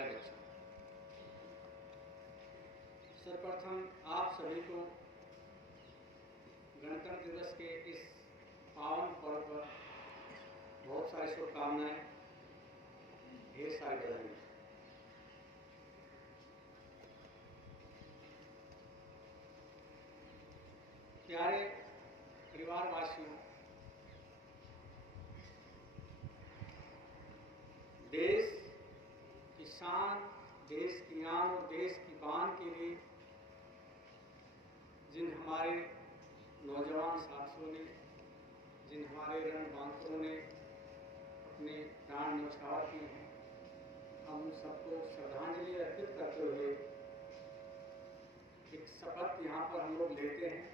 प्यारे बच्चों, सर्वप्रथम आप सभी को गणतंत्र दिवस के इस पावन पर्व पर बहुत सारी शुभकामनाएं, ढेर सारी बधाई। प्यारे परिवारवासियों, देश की शान, देश की आन और देश की बान के लिए जिन हमारे नौजवान साथियों ने, जिन हमारे रणबांकुरों ने अपने प्राण न्यौछावर किए हैं, हम उन सबको श्रद्धांजलि अर्पित करते हुए एक शपथ यहाँ पर हम लोग लेते हैं,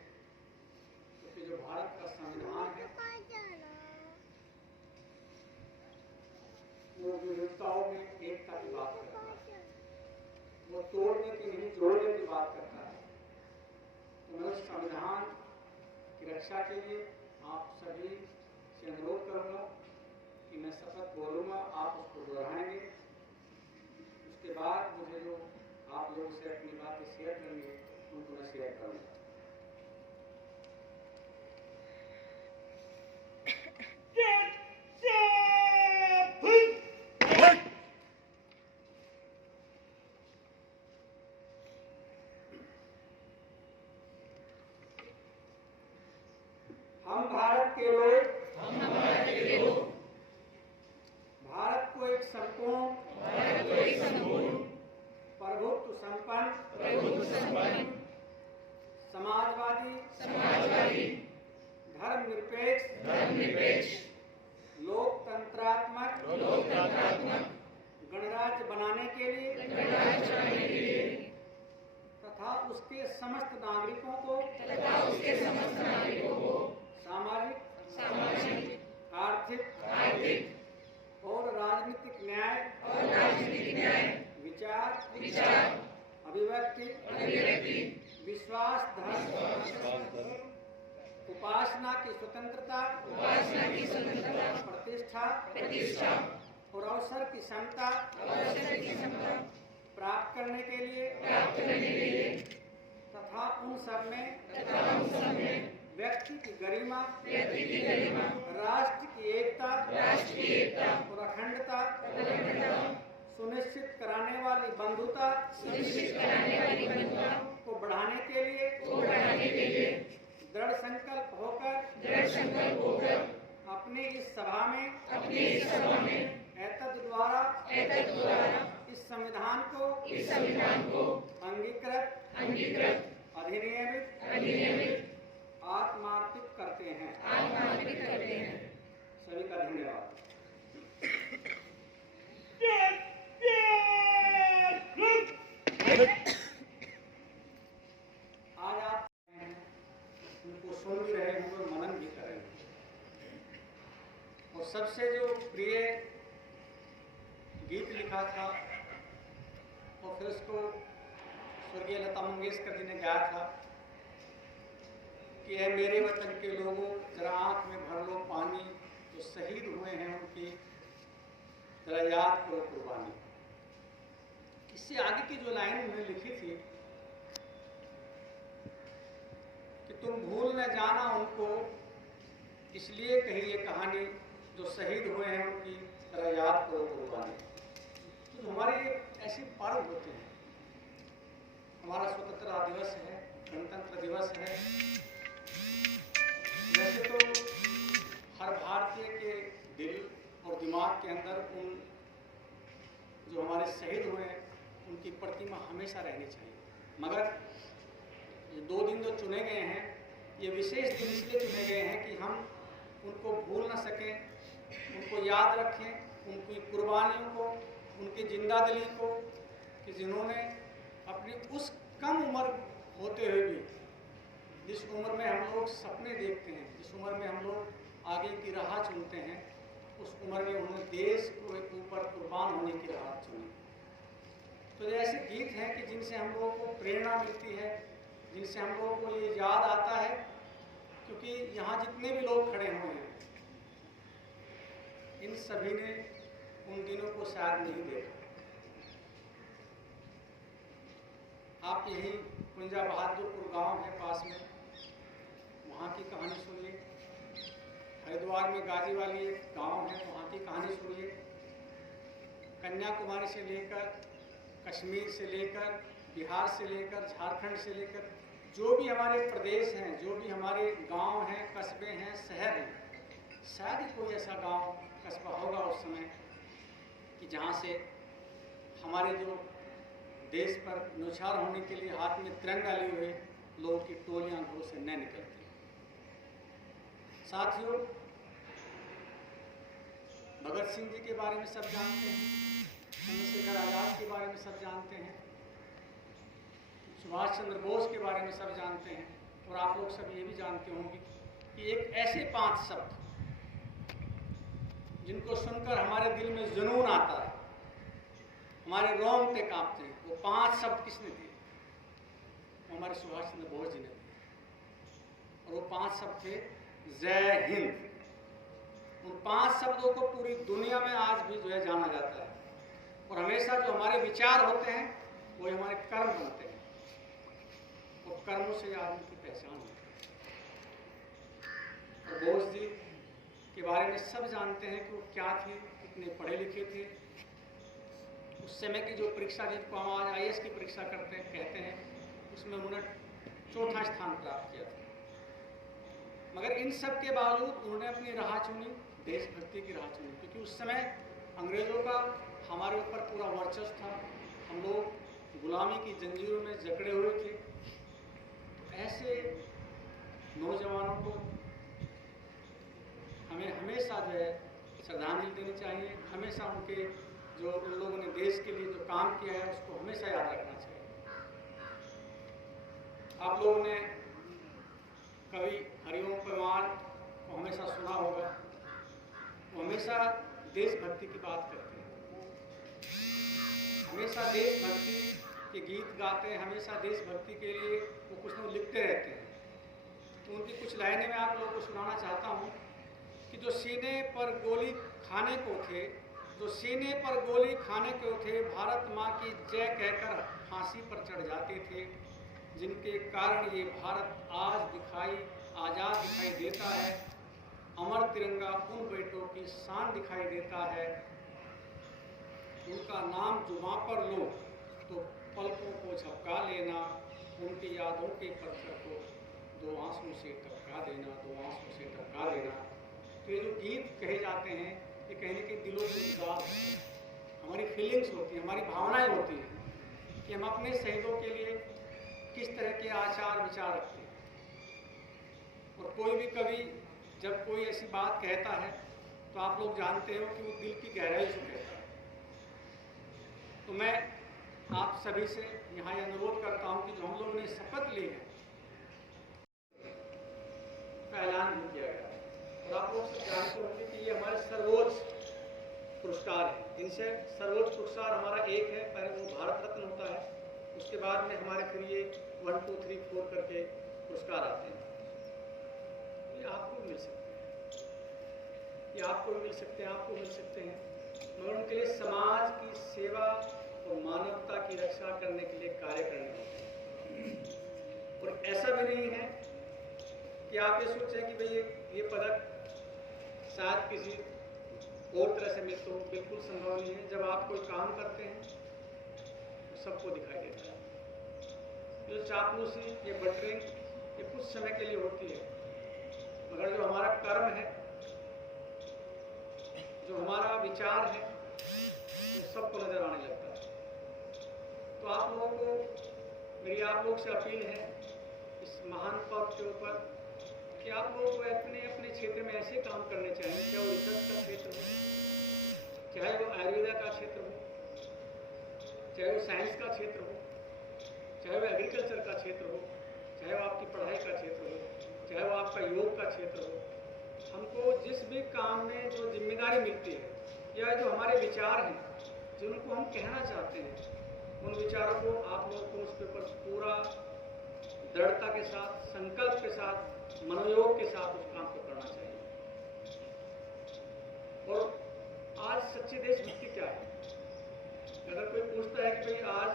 क्योंकि जो भारत का संविधान है वो विविधताओं में एकता की बात करता है, वो तोड़ने की नहीं जोड़ने की बात करता है। तो मैं उस संविधान की रक्षा के लिए आप सभी से अनुरोध करूंगा कि मैं शपथ बोलूंगा, आप उसको दोहराएंगे। उसके बाद मुझे जो आप लोगों से अपनी बातें शेयर करेंगे उनको मैं शेयर करूंगा। हम भारत के लोग भारत को एक संपूर्ण प्रभुत्व संपन्न समाजवादी धर्मनिरपेक्ष लोकतंत्रात्मक गणराज्य बनाने के लिए तथा उसके समस्त नागरिकों को सामाजिक, आर्थिक और राजनीतिक न्याय, विचार, अभिव्यक्ति, विश्वास, धर्म, उपासना की स्वतंत्रता, प्रतिष्ठा और अवसर की समता प्राप्त करने के लिए तथा उन सब में व्यक्ति की गरिमा, राष्ट्र की एकता और अखंडता सुनिश्चित कराने वाली बंधुता को बढ़ाने के लिए दृढ़ संकल्प होकर अपनी इस सभा में एतद द्वारा इस संविधान को अंगीकृत अधिनियमित आत्मार्पित करते हैं। सभी का धन्यवाद। आज आप उनको सुन भी रहे होंगे, मनन भी करेंगे। और सबसे जो प्रिय गीत लिखा था और फिर उसको स्वर्गीय लता मंगेशकर जी ने गाया था कि है मेरे वतन के लोगों, जरा आंख में भर लो पानी, जो शहीद हुए हैं उनकी जरा याद करो कुर्बानी। इससे आगे की जो लाइन उन्होंने लिखी थी कि तुम भूल न जाना उनको, इसलिए कही ये कहानी, जो शहीद हुए हैं उनकी जरा याद करो कुर्बानी। तो हमारे ऐसे पर्व होते हैं, हमारा स्वतंत्रता दिवस है, गणतंत्र दिवस है। वैसे तो हर भारतीय के दिल और दिमाग के अंदर उन जो हमारे शहीद हुए हैं उनकी प्रतिमा हमेशा रहनी चाहिए, मगर ये 2 दिन जो चुने गए हैं ये विशेष दिन इसलिए चुने गए हैं कि हम उनको भूल ना सकें, उनको याद रखें, उनकी कुर्बानियों को, उनकी जिंदादिली को, कि जिन्होंने अपनी उस कम उम्र होते हुए भी, जिस उम्र में हम लोग सपने देखते हैं, जिस उम्र में हम लोग आगे की राह चुनते हैं, उस उम्र में उन्होंने देश को ऊपर कुर्बान होने की राह चुनी। तो ऐसे गीत हैं कि जिनसे हम लोगों को प्रेरणा मिलती है, जिनसे हम लोगों को ये याद आता है, क्योंकि यहाँ जितने भी लोग खड़े हुए हैं इन सभी ने उन दिनों को शायद नहीं देखा। आप यही कुंजा बहादुरपुर गांव है पास में, वहाँ की कहानी सुनिए। हरिद्वार में गाजी वाली एक गांव है, वहाँ की कहानी सुनिए। कन्याकुमारी से लेकर, कश्मीर से लेकर, बिहार से लेकर, झारखंड से लेकर, जो भी हमारे प्रदेश हैं, जो भी हमारे गांव हैं, कस्बे हैं, शहर हैं, शायद ही कोई ऐसा गांव कस्बा होगा उस समय कि जहाँ से हमारे जो देश पर न्यौछावर होने के लिए हाथ में तिरंगा लिए हुए लोगों की टोलियां घरों से न निकलती। साथियों, भगत सिंह जी के बारे में सब जानते हैं, चंद्रशेखर आज़ाद के बारे में सब जानते हैं, सुभाष चंद्र बोस के बारे में सब जानते हैं, और आप लोग सब ये भी जानते होंगे कि एक ऐसे 5 शब्द जिनको सुनकर हमारे दिल में जुनून आता है, हमारे रोंगटे कांपते हैं, वो 5 शब्द किसने दिए? वो हमारे सुभाष चंद्र बोस जी ने दिए, और वो 5 शब्द थे जय हिंद। उन 5 शब्दों को पूरी दुनिया में आज भी जो है जाना जाता है, और हमेशा जो हमारे विचार होते हैं वो हमारे कर्म बनते हैं, और कर्मों से आदमी की पहचान होती है। और बोस जी के बारे में सब जानते हैं कि वो क्या थे, कितने पढ़े लिखे थे। उस समय की जो परीक्षा जिनको हम आज IAS की परीक्षा कहते हैं, उसमें उन्होंने 4था स्थान प्राप्त किया था। मगर इन सब के बावजूद उन्होंने अपनी राह चुनी, देशभक्ति की राह चुनी, क्योंकि उस समय अंग्रेज़ों का हमारे ऊपर पूरा वर्चस्व था, हम लोग गुलामी की जंजीरों में जकड़े हुए थे। ऐसे नौजवानों को हमें हमेशा जो है श्रद्धांजलि देनी चाहिए, हमेशा उनके जो उन लोगों ने देश के लिए जो काम किया है उसको हमेशा याद रखना चाहिए। आप लोगों ने कवि हरिओम परमार को हमेशा सुना होगा, वो हमेशा देशभक्ति की बात करते हैं, हमेशा देशभक्ति के गीत गाते हैं, हमेशा देशभक्ति के लिए वो कुछ न लिखते रहते हैं। तो उनकी कुछ लाइनें मैं आप लोगों को सुनाना चाहता हूँ कि जो सीने पर गोली खाने को थे, जो सीने पर गोली खाने को थे, भारत माँ की जय कहकर फांसी पर चढ़ जाते थे, जिनके कारण ये भारत आज आज़ाद दिखाई देता है। अमर तिरंगा उन बेटों की शान दिखाई देता है, उनका नाम जुबां पर लो तो पलकों को झपका लेना, उनकी यादों के पत्थर को 2 आंसुओं से टपका देना, 2 आंसुओं से टपका देना। तो ये जो गीत कहे जाते हैं, ये कहने के दिलों के उदास हमारी फीलिंग्स होती हैं, हमारी भावनाएं होती हैं कि हम अपने शहीदों के लिए किस तरह के आचार विचार रखते हैं। और कोई भी कवि जब कोई ऐसी बात कहता है तो आप लोग जानते हो कि वो दिल की गहराई से कहता है। तो मैं आप सभी से यहाँ ये अनुरोध करता हूँ कि जो हम लोगों ने शपथ ली है, का ऐलान भी किया गया, और आप लोग सब जानते होंगे कि ये हमारे सर्वोच्च पुरस्कार है। इनसे सर्वोच्च पुरस्कार हमारा एक है, पहले वो भारत रत्न होता है, उसके बाद में हमारे फिर ये 1, 2, 3, 4 करके पुरस्कार आते हैं। ये आपको मिल सकते हैं, ये आपको भी मिल सकते हैं, आपको मिल सकते हैं, मगर उनके लिए समाज की सेवा और मानवता की रक्षा करने के लिए कार्य करने होते हैं। और ऐसा भी नहीं है कि आप ये सोचें कि भाई ये पदक शायद किसी और तरह से मिलते हो, बिल्कुल संभव नहीं है। जब आप कोई काम करते हैं तो सबको दिखाई देता है। जो चापलूसी, ये बटरिंग, ये कुछ समय के लिए होती है, मगर जो हमारा कर्म है, जो हमारा विचार है, वो सबको नजर आने लगता है। तो आप लोगों को मेरी आप लोग से अपील है इस महान पर्व के ऊपर कि आप लोग अपने अपने क्षेत्र में ऐसे काम करने चाहिए, चाहे वो रिसर्च का क्षेत्र हो, चाहे वो आयुर्वेदा का क्षेत्र हो, चाहे वो साइंस का क्षेत्र हो, चाहे वो एग्रीकल्चर का क्षेत्र हो, चाहे वो आपकी पढ़ाई का क्षेत्र हो, चाहे वो आपका योग का क्षेत्र हो। हमको जिस भी काम में जो जिम्मेदारी मिलती है, या जो हमारे विचार हैं, जिनको हम कहना चाहते हैं, उन विचारों को आप लोगों को उसके ऊपर पूरा दृढ़ता के साथ, संकल्प के साथ, मनोयोग के साथ उस काम को करना चाहिए। और आज सच्ची देशभक्ति क्या है? अगर कोई पूछता है कि भाई आज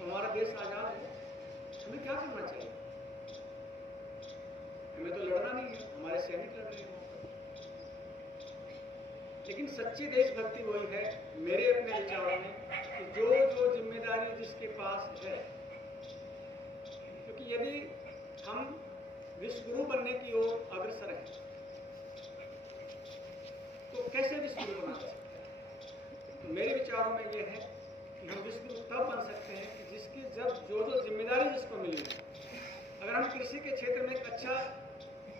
हमारा देश आज़ाद है, हमें क्या करना चाहिए? हमें तो लड़ना नहीं है, हमारे सैनिक लड़ रहे हैं वहां पर। लेकिन सच्ची देशभक्ति वही है मेरे अपने विचारों में कि जो जिम्मेदारी जिसके पास है, क्योंकि यदि हम विश्वगुरु बनने की ओर अग्रसर हैं तो कैसे विश्वगुरु बना सकते हैं? तो मेरे विचारों में यह है कि हम विश्वगुरु तब बन सकते हैं कि जिसकी जब जो जिम्मेदारी जिसको मिली है, अगर हम कृषि के क्षेत्र में एक अच्छा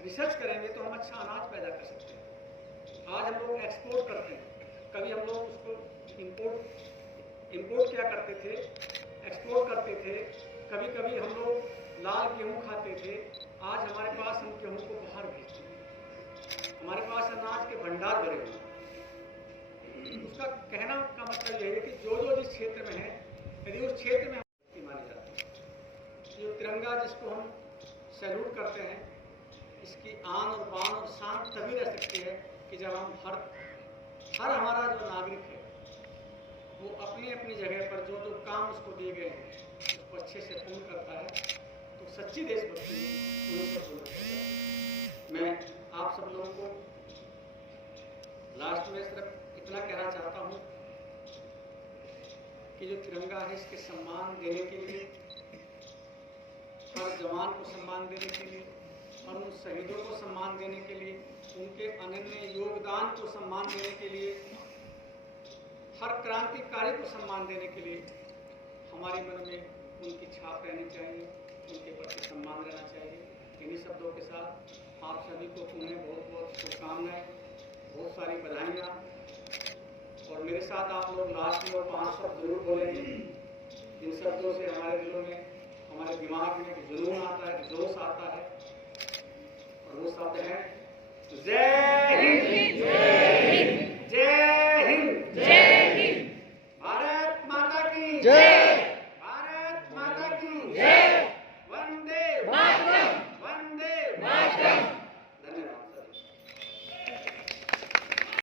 रिसर्च करेंगे तो हम अच्छा अनाज पैदा कर सकते हैं। आज हम लोग एक्सपोर्ट करते हैं, कभी हम लोग उसको इंपोर्ट क्या करते थे, एक्सपोर्ट करते थे। कभी कभी हम लोग लाल गेहूं खाते थे, आज हमारे पास हम गेहूं को बाहर भेजते हैं, हमारे पास अनाज के भंडार भरे हुए हैं। उसका कहना का मतलब यह है कि जो जिस क्षेत्र में है, यदि उस क्षेत्र में मानी जाती है। जो तिरंगा जिसको हम सैल्यूट करते हैं, इसकी आन और बान और शान तभी रह सकती है कि जब हम हर हमारा जो नागरिक है वो अपनी अपनी जगह पर जो काम उसको दिए गए हैं उसको अच्छे से पूर्ण करता है, तो सच्ची देशभक्ति उन्हीं से पूर्ण करता है। मैं आप सब लोगों को लास्ट में सिर्फ इतना कहना चाहता हूँ कि जो तिरंगा है इसके सम्मान देने के लिए, हर जवान को सम्मान देने के लिए और उन शहीदों को सम्मान देने के लिए, उनके अनन्य योगदान को सम्मान देने के लिए, हर क्रांतिकारी को सम्मान देने के लिए हमारे मन में उनकी छाप रहनी चाहिए, उनके प्रति सम्मान रहना चाहिए। इन्हीं शब्दों के साथ आप सभी को पुनः बहुत बहुत शुभकामनाएं, बहुत सारी बधाइयाँ। और मेरे साथ आप लोग लास्ट में 5 शब्द जरूर बोलेंगे। इन शब्दों से हमारे दिलों में, हमारे दिमाग में एक जुनून आता है, जोश आता है, और वो शब्द है जय हिंद, जय हिंद, जय हिंद, जय हिंद। भारत माता की जय।